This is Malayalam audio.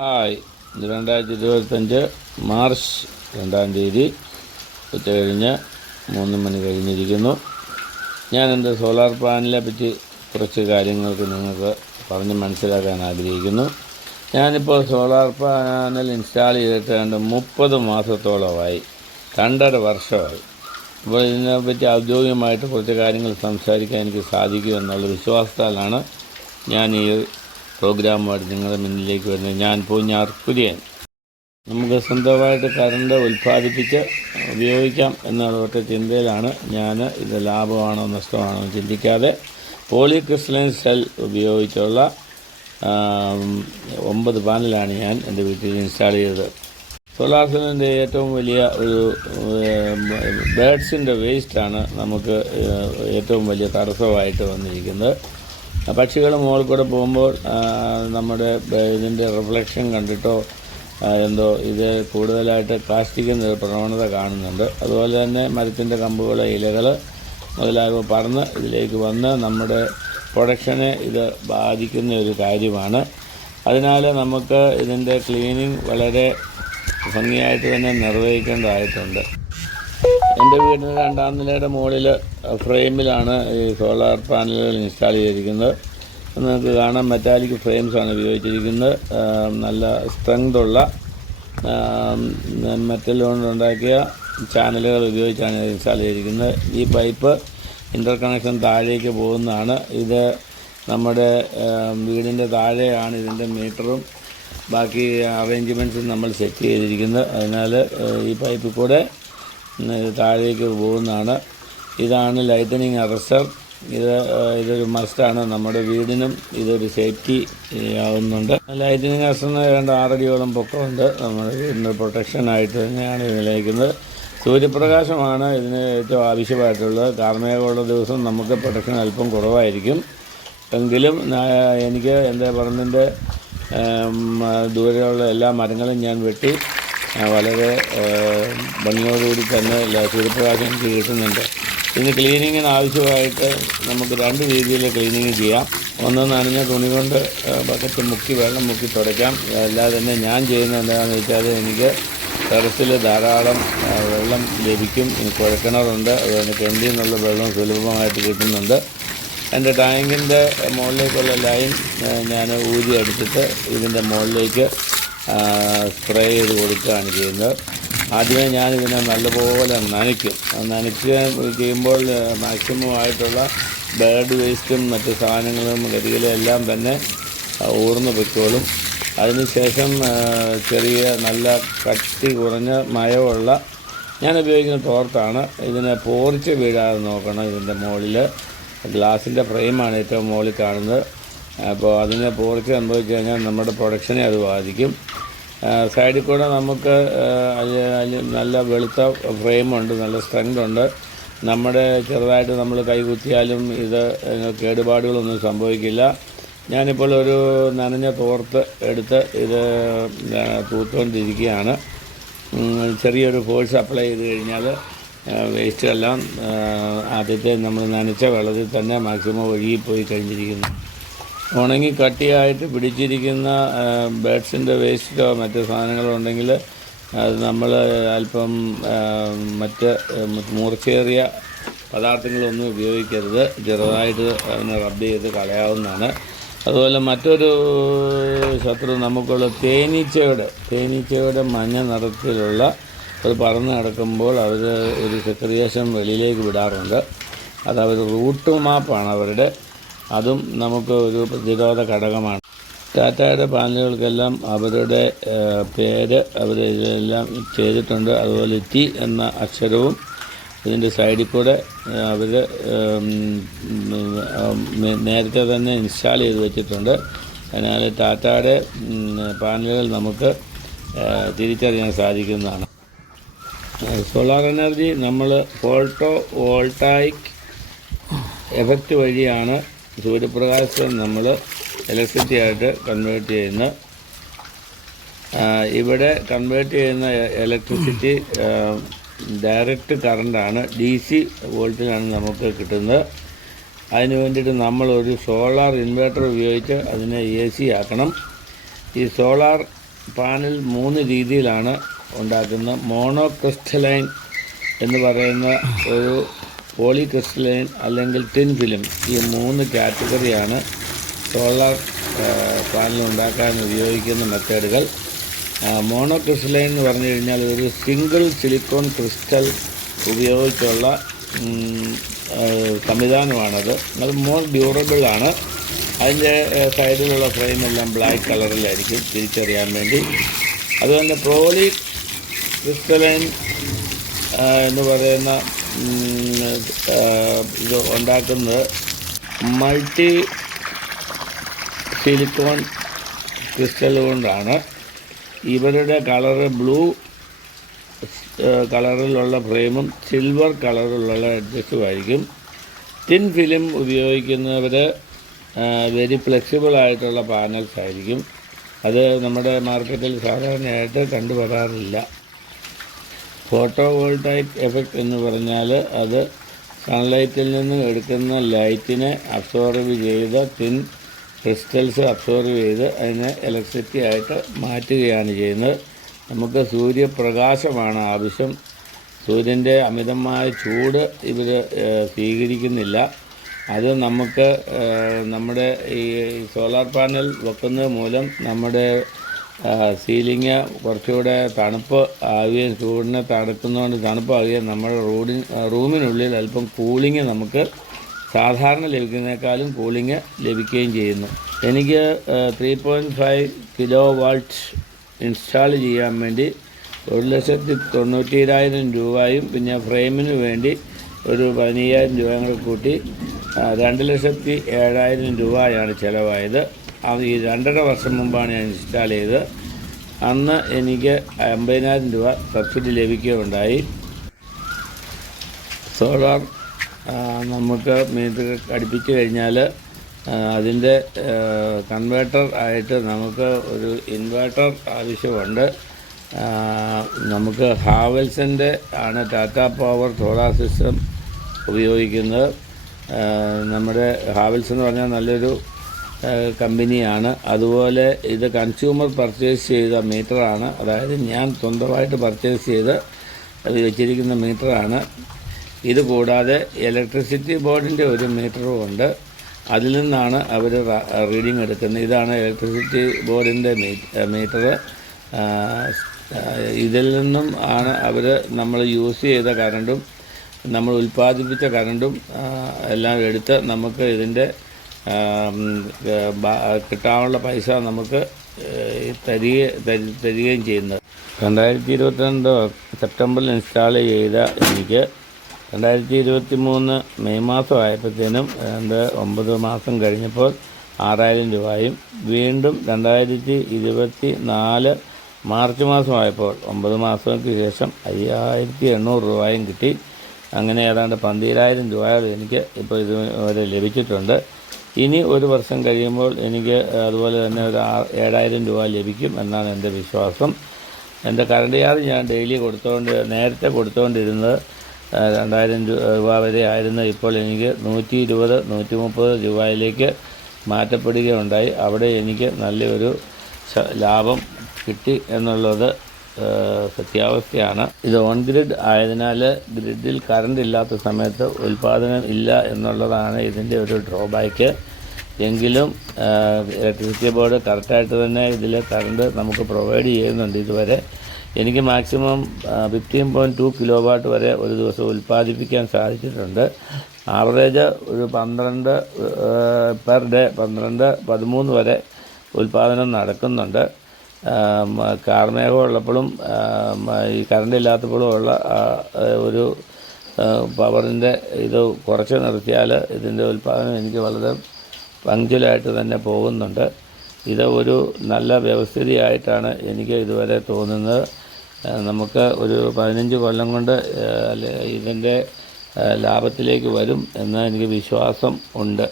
ഹായ്, ഇത് 2025 മാർച്ച് 2 തീയതി ഉച്ചകഴിഞ്ഞ് 3 മണി കഴിഞ്ഞിരിക്കുന്നു. ഞാൻ എൻ്റെ സോളാർ പാനലിനെ പറ്റി കുറച്ച് കാര്യങ്ങൾക്ക് നിങ്ങൾക്ക് പറഞ്ഞ് മനസ്സിലാക്കാൻ ആഗ്രഹിക്കുന്നു. ഞാനിപ്പോൾ സോളാർ പാനൽ ഇൻസ്റ്റാൾ ചെയ്തിട്ട് 30 മാസത്തോളമായി, 2.5 വർഷമായി. അപ്പോൾ ഇതിനെപ്പറ്റി ഔദ്യോഗികമായിട്ട് കുറച്ച് കാര്യങ്ങൾ സംസാരിക്കാൻ എനിക്ക് സാധിക്കുമെന്നുള്ള വിശ്വാസത്താലാണ് ഞാൻ ഈ പ്രോഗ്രാമുമായിട്ട് നിങ്ങളുടെ മുന്നിലേക്ക് വരുന്നത്. ഞാൻ പൂഞ്ഞാർ കുര്യൻ. നമുക്ക് സ്വന്തമായിട്ട് കറണ്ട് ഉൽപ്പാദിപ്പിച്ച് ഉപയോഗിക്കാം എന്നുള്ള ചിന്തയിലാണ് ഞാൻ. ഇത് ലാഭമാണോ നഷ്ടമാണോ ചിന്തിക്കാതെ പോളിക്രിസ്റ്റലൈൻ സെൽ ഉപയോഗിച്ചുള്ള 9 പാനലാണ് ഞാൻ എൻ്റെ വീട്ടിൽ ഇൻസ്റ്റാൾ ചെയ്തത്. സോളാർ സെല്ലിൻ്റെ ഏറ്റവും വലിയ ഒരു ബേഡ്സിൻ്റെ വേസ്റ്റാണ് നമുക്ക് ഏറ്റവും വലിയ തടസ്സമായിട്ട് വന്നിരിക്കുന്നത്. പക്ഷികൾ മുകളിൽ കൂടെ പോകുമ്പോൾ നമ്മുടെ ഇതിൻ്റെ റിഫ്ലക്ഷൻ കണ്ടിട്ടോ എന്തോ ഇത് കൂടുതലായിട്ട് കാഷ്ടിക്കുന്ന ഒരു പ്രവണത കാണുന്നുണ്ട്. അതുപോലെ തന്നെ മരത്തിൻ്റെ കമ്പുകൾ, ഇലകൾ മുതലായവ പറന്ന് ഇതിലേക്ക് വന്ന് നമ്മുടെ പ്രൊഡക്ഷനെ ഇത് ബാധിക്കുന്ന ഒരു കാര്യമാണ്. അതിനാൽ നമുക്ക് ഇതിൻ്റെ ക്ലീനിങ് വളരെ ഭംഗിയായിട്ട് തന്നെ നിർവഹിക്കേണ്ടതായിട്ടുണ്ട്. എൻ്റെ വീടിന് 2ാം നിലയുടെ മുകളിൽ ഫ്രെയിമിലാണ് ഈ സോളാർ പാനലുകൾ ഇൻസ്റ്റാൾ ചെയ്തിരിക്കുന്നത്. നിങ്ങൾക്ക് കാണാം, മെറ്റാലിക് ഫ്രെയിംസാണ് ഉപയോഗിച്ചിരിക്കുന്നത്. നല്ല സ്ട്രെങ്തുള്ള മെറ്റൽ കൊണ്ടുണ്ടാക്കിയ ചാനലുകൾ ഉപയോഗിച്ചാണ് ഇൻസ്റ്റാൾ ചെയ്തിരിക്കുന്നത്. ഈ പൈപ്പ് ഇൻ്റർ കണക്ഷൻ താഴേക്ക് പോകുന്നതാണ്. ഇത് നമ്മുടെ വീടിൻ്റെ താഴെയാണ് ഇതിൻ്റെ മീറ്ററും ബാക്കി അറേഞ്ച്മെൻറ്റ്സും നമ്മൾ സെറ്റ് ചെയ്തിരിക്കുന്നത്. അതിനാൽ ഈ പൈപ്പിൽ കൂടെ താഴേക്ക് പോകുന്നതാണ്. ഇതാണ് ലൈറ്റനിങ് അറസ്റ്റർ. ഇതൊരു മസ്റ്റാണ്. നമ്മുടെ വീടിനും ഇതൊരു സേഫ്റ്റി ആവുന്നുണ്ട്. ലൈറ്റനിങ് അറസ്റ്ററിന് 6 അടിയോളം പൊക്കമുണ്ട്. നമ്മുടെ വീടിൻ്റെ പ്രൊട്ടക്ഷനായിട്ട് തന്നെയാണ് ഇതിലേക്കുന്നത്. സൂര്യപ്രകാശമാണ് ഇതിന് ഏറ്റവും ആവശ്യമായിട്ടുള്ളത്. കാർമേഘമുള്ള ദിവസം നമുക്ക് പ്രൊട്ടക്ഷൻ അല്പം കുറവായിരിക്കും. എങ്കിലും എനിക്ക് എൻ്റെ പറമ്പിൻ്റെ ദൂരെയുള്ള എല്ലാ മരങ്ങളും ഞാൻ വെട്ടി വളരെ ഭംഗിയോടുകൂടി തന്നെ സൂര്യപ്രകാശം എനിക്ക് കിട്ടുന്നുണ്ട്. ഇതിന് ക്ലീനിങ്ങിന് ആവശ്യമായിട്ട് നമുക്ക് 2 രീതിയിൽ ക്ലീനിങ് ചെയ്യാം. ഒന്ന്, നനഞ്ഞ തുണി കൊണ്ട് ബക്കറ്റ് മുക്കി വെള്ളം മുക്കി തുടയ്ക്കാം. അല്ലാതെ തന്നെ ഞാൻ ചെയ്യുന്നത് എന്താണെന്ന് വെച്ചാൽ, എനിക്ക് ടെറസിൽ ധാരാളം വെള്ളം ലഭിക്കും. എനിക്ക് കുഴൽക്കിണറുണ്ട്. അതുകൊണ്ട് കിണറ്റിൽ നിന്നുള്ള വെള്ളം സുലഭമായിട്ട് കിട്ടുന്നുണ്ട്. എൻ്റെ ടാങ്കിൻ്റെ മുകളിലേക്കുള്ള ലൈൻ ഞാൻ ഊരി അടിച്ചിട്ട് ഇതിൻ്റെ മുകളിലേക്ക് സ്പ്രേ ചെയ്ത് കൊടുക്കുകയാണ് ചെയ്യുന്നത്. ആദ്യമേ ഞാനിതിനെ നല്ലപോലെ നനയ്ക്കും. ചെയ്യുമ്പോൾ മാക്സിമം ആയിട്ടുള്ള ബേർഡ് വേസ്റ്റും മറ്റ് സാധനങ്ങളും കരികളും എല്ലാം തന്നെ ഊർന്നു പൊയ്ക്കോളും. അതിനുശേഷം ചെറിയ നല്ല കട്ടി കുറഞ്ഞ മയമുള്ള ഞാൻ ഉപയോഗിക്കുന്ന തോർത്താണ്. ഇതിനെ പോറിച്ച് വീഴാതെ നോക്കണം. ഇതിൻ്റെ മുകളിൽ ഗ്ലാസിൻ്റെ ഫ്രെയിമാണ് ഏറ്റവും മുകളിൽ കാണുന്നത്. അപ്പോൾ അതിനെ പോറിച്ച് സംഭവിച്ചു കഴിഞ്ഞാൽ നമ്മുടെ പ്രൊഡക്ഷനെ അത് ബാധിക്കും. സൈഡിൽ കൂടെ നമുക്ക് നല്ല വെളുത്ത ഫ്രെയിമുണ്ട്, നല്ല സ്ട്രെങ്ത് ഉണ്ട്. നമ്മുടെ ചെറുതായിട്ട് നമ്മൾ കൈ കുത്തിയാലും ഇത് കേടുപാടുകളൊന്നും സംഭവിക്കില്ല. ഞാനിപ്പോൾ ഒരു നനഞ്ഞ തോർത്ത് എടുത്ത് ഇത് തൂത്തുകൊണ്ടിരിക്കുകയാണ്. ചെറിയൊരു ഫോഴ്സ് അപ്ലൈ ചെയ്ത് കഴിഞ്ഞാൽ വേസ്റ്റുകളെല്ലാം ആദ്യത്തെ നമ്മൾ നനച്ച വെള്ളത്തിൽ തന്നെ മാക്സിമം ഒഴുകിപ്പോയി കഴിഞ്ഞിരിക്കുന്നു. ഉണങ്ങി കട്ടിയായിട്ട് പിടിച്ചിരിക്കുന്ന ബേഡ്സിൻ്റെ വേസ്റ്റോ മറ്റ് സാധനങ്ങളോ ഉണ്ടെങ്കിൽ അത് നമ്മൾ അല്പം മറ്റ് മൂർച്ചയേറിയ പദാർത്ഥങ്ങളൊന്നും ഉപയോഗിക്കരുത്. ചെറുതായിട്ട് അതിനെ റബ്ബ് ചെയ്ത് കളയാവുന്നതാണ്. അതുപോലെ മറ്റൊരു ശത്രു നമുക്കുള്ള തേനീച്ചയുടെ മഞ്ഞ നിറത്തിലുള്ള അത് പറന്ന് കിടക്കുമ്പോൾ അവർ ഒരു സെക്രിയേഷൻ വെളിയിലേക്ക് വിടാറുണ്ട്. അത് അവർ റൂട്ട് മാപ്പാണ് അവരുടെ. അതും നമുക്ക് ഒരു പ്രതിരോധ ഘടകമാണ്. ടാറ്റയുടെ പാനലുകൾക്കെല്ലാം അവരുടെ പേര് അവർ ഇതിലെല്ലാം ചെയ്തിട്ടുണ്ട്. അതുപോലെ ടി എന്ന അക്ഷരവും ഇതിൻ്റെ സൈഡിൽ കൂടെ അവർ നേരത്തെ തന്നെ ഇൻസ്റ്റാൾ ചെയ്ത് വെച്ചിട്ടുണ്ട്. അതിനാൽ ടാറ്റയുടെ പാനലുകൾ നമുക്ക് തിരിച്ചറിയാൻ സാധിക്കുന്നതാണ്. സോളാർ എനർജി നമ്മൾ ഫോട്ടോ വോൾട്ടായിക് എഫക്റ്റ് വഴിയാണ് സൂര്യപ്രകാശം നമ്മൾ ഇലക്ട്രിസിറ്റി ആയിട്ട് കൺവേർട്ട് ചെയ്യുന്നത്. ഇവിടെ കൺവേർട്ട് ചെയ്യുന്ന ഇലക്ട്രിസിറ്റി ഡയറക്റ്റ് കറണ്ടാണ്, DC വോൾട്ടിലാണ് നമുക്ക് കിട്ടുന്നത്. അതിന് വേണ്ടിയിട്ട് നമ്മളൊരു സോളാർ ഇൻവെർട്ടർ ഉപയോഗിച്ച് അതിനെ AC ആക്കണം. ഈ സോളാർ പാനൽ 3 രീതിയിലാണ് ഉണ്ടാക്കുന്നത്. മോണോ ക്രിസ്റ്റലൈൻ എന്ന് പറയുന്ന ഒരു പോളിക്രിസ്റ്റലൈൻ അല്ലെങ്കിൽ ടിൻ ഫിലിം, ഈ 3 കാറ്റഗറിയാണ് സോളാർ പാനൽ ഉണ്ടാക്കാൻ ഉപയോഗിക്കുന്ന മെത്തേഡുകൾ. മോണോ ക്രിസ്റ്റലൈൻ എന്ന് പറഞ്ഞു കഴിഞ്ഞാൽ ഒരു സിംഗിൾ സിലിക്കോൺ ക്രിസ്റ്റൽ ഉപയോഗിച്ചുള്ള സംവിധാനമാണത്. അത് മോർ ഡ്യൂറബിൾ ആണ്. അതിൻ്റെ സൈഡിലുള്ള ഫ്രെയിമെല്ലാം ബ്ലാക്ക് കളറിലായിരിക്കും തിരിച്ചറിയാൻ വേണ്ടി. അതുപോലെ പോളി ക്രിസ്റ്റലൈൻ എന്ന് പറയുന്ന ഇത് ഉണ്ടാക്കുന്നത് മൾട്ടി സിലിക്കോൺ ക്രിസ്റ്റൽ കൊണ്ടാണ്. ഇവരുടെ കളറ് ബ്ലൂ കളറിലുള്ള ഫ്രെയിമും സിൽവർ കളറിലുള്ള എഡ്ജസ്റ്റും ആയിരിക്കും. തിൻ ഫിലിം ഉപയോഗിക്കുന്നവർ വെരി ഫ്ലെക്സിബിൾ ആയിട്ടുള്ള പാനൽസ് ആയിരിക്കും. അത് നമ്മുടെ മാർക്കറ്റിൽ സാധാരണയായിട്ട് കണ്ടുവരാറില്ല. ഫോട്ടോ വോൾട്ടായിക് എഫക്റ്റ് എന്ന് പറഞ്ഞാൽ അത് സൺലൈറ്റിൽ നിന്ന് എടുക്കുന്ന ലൈറ്റിനെ അബ്സോർബ് ചെയ്ത് തിൻ ക്രിസ്റ്റൽസ് അബ്സോർബ് ചെയ്ത് അതിനെ ഇലക്ട്രിസിറ്റി ആയിട്ട് മാറ്റുകയാണ് ചെയ്യുന്നത്. നമുക്ക് സൂര്യപ്രകാശമാണ് ആവശ്യം. സൂര്യൻ്റെ അമിതമായ ചൂട് ഇവർ സ്വീകരിക്കുന്നില്ല. അത് നമുക്ക് നമ്മുടെ ഈ സോളാർ പാനൽ വെക്കുന്നത് മൂലം നമ്മുടെ സീലിംഗ് കുറച്ചുകൂടെ തണുപ്പ് ആവുകയും ചൂടിനെ തണുക്കുന്നതുകൊണ്ട് തണുപ്പാവുകയും നമ്മുടെ റൂമിനുള്ളിൽ അല്പം കൂളിംഗ് നമുക്ക് സാധാരണ ലഭിക്കുന്നതിനേക്കാളും കൂളിംഗ് ലഭിക്കുകയും ചെയ്യുന്നു. എനിക്ക് 3.5 കിലോ വാട്ട്സ് ഇൻസ്റ്റാൾ ചെയ്യാൻ വേണ്ടി 1,97,000 രൂപയും പിന്നെ ഫ്രെയിമിന് വേണ്ടി ഒരു 15,000 രൂപയും കൂടെ കൂട്ടി 2,07,000 രൂപയാണ് ചിലവായത്. അത് ഈ 2.5 വർഷം മുമ്പാണ് ഞാൻ ഇൻസ്റ്റാൾ ചെയ്തത്. അന്ന് എനിക്ക് 50,000 രൂപ സബ്സിഡി ലഭിക്കുകയുണ്ടായി. സോളാർ നമുക്ക് മീറ്റർ ഘടിപ്പിച്ച് കഴിഞ്ഞാൽ അതിൻ്റെ കൺവേർട്ടർ ആയിട്ട് നമുക്ക് ഒരു ഇൻവേർട്ടർ ആവശ്യമുണ്ട്. നമുക്ക് ഹാവൽസിൻ്റെ ആണ് ടാറ്റ പവർ സോളാർ സിസ്റ്റം ഉപയോഗിക്കുന്നത്. നമ്മുടെ ഹാവൽസ് എന്ന് പറഞ്ഞാൽ നല്ലൊരു കമ്പനിയാണ്. അതുപോലെ ഇത് കൺസ്യൂമർ പർച്ചേസ് ചെയ്ത മീറ്ററാണ്. അതായത് ഞാൻ സ്വന്തമായിട്ട് പർച്ചേസ് ചെയ്ത് അത് വെച്ചിരിക്കുന്ന മീറ്ററാണ്. ഇത് കൂടാതെ ഇലക്ട്രിസിറ്റി ബോർഡിൻ്റെ ഒരു മീറ്ററും ഉണ്ട്. അതിൽ നിന്നാണ് അവർ റീഡിംഗ് എടുക്കുന്നത്. ഇതാണ് ഇലക്ട്രിസിറ്റി ബോർഡിൻ്റെ മീറ്റർ. ഇതിൽ നിന്നും ആണ് അവർ നമ്മൾ യൂസ് ചെയ്ത കറണ്ടും നമ്മൾ ഉൽപ്പാദിപ്പിച്ച കറണ്ടും എല്ലാം എടുത്ത് നമുക്ക് ഇതിൻ്റെ കിട്ടാനുള്ള പൈസ നമുക്ക് തരികയും ചെയ്യുന്നത്. 2022 സെപ്റ്റംബറിൽ ഇൻസ്റ്റാൾ ചെയ്ത എനിക്ക് 2023 മെയ് മാസം ആയപ്പോഴത്തേനും 9 മാസം കഴിഞ്ഞപ്പോൾ 6,000 രൂപയും വീണ്ടും 2024 മാർച്ച് മാസമായപ്പോൾ 9 മാസങ്ങൾക്ക് ശേഷം 5,800 രൂപയും കിട്ടി. അങ്ങനെ ഏതാണ്ട് 12,000 രൂപ എനിക്ക് ഇപ്പോൾ ഇതുവരെ ലഭിച്ചിട്ടുണ്ട്. ഇനി ഒരു വർഷം കഴിയുമ്പോൾ എനിക്ക് അതുപോലെ തന്നെ ഒരു 7,000 രൂപ ലഭിക്കും എന്നാണ് എൻ്റെ വിശ്വാസം. എൻ്റെ കറണ്ട് ചാർജ് ഞാൻ ഡെയിലി നേരത്തെ കൊടുത്തുകൊണ്ടിരുന്നത് 2,000 രൂപ വരെ ആയിരുന്നു. ഇപ്പോൾ എനിക്ക് 120-130 രൂപയിലേക്ക് മാറ്റപ്പെടുകയുണ്ടായി. അവിടെ എനിക്ക് നല്ലൊരു ലാഭം കിട്ടി എന്നുള്ളത് സത്യാവസ്ഥയാണ്. ഇത് ഓൺ ഗ്രിഡ് ആയതിനാൽ ഗ്രിഡിൽ കറണ്ട് ഇല്ലാത്ത സമയത്ത് ഉൽപ്പാദനം ഇല്ല എന്നുള്ളതാണ് ഇതിൻ്റെ ഒരു ഡ്രോബാക്ക്. എങ്കിലും ഇലക്ട്രിസിറ്റി ബോർഡ് കറക്റ്റായിട്ട് തന്നെ ഇതിൽ കറണ്ട് നമുക്ക് പ്രൊവൈഡ് ചെയ്യുന്നുണ്ട്. ഇതുവരെ എനിക്ക് മാക്സിമം 15.2 കിലോ വാട്ട് വരെ ഒരു ദിവസം ഉൽപ്പാദിപ്പിക്കാൻ സാധിച്ചിട്ടുണ്ട്. ആവറേജ് ഒരു 12 പെർ ഡേ 12-13 വരെ ഉൽപ്പാദനം നടക്കുന്നുണ്ട്. കാർമേഘം ഉള്ളപ്പോഴും ഈ കറണ്ട് ഇല്ലാത്തപ്പോഴും ഉള്ള ഒരു പവറിൻ്റെ ഇത് കുറച്ച് നിർത്തിയാൽ ഇതിൻ്റെ ഉൽപ്പാദനം എനിക്ക് വളരെ പങ്ക്ച്വലായിട്ട് തന്നെ പോകുന്നുണ്ട്. ഇത് ഒരു നല്ല വ്യവസ്ഥിതിയായിട്ടാണ് എനിക്ക് ഇതുവരെ തോന്നുന്നത്. നമുക്ക് ഒരു 15 കൊല്ലം കൊണ്ട് ഇതിൻ്റെ ലാഭത്തിലേക്ക് വരും എന്ന് എനിക്ക് വിശ്വാസം ഉണ്ട്.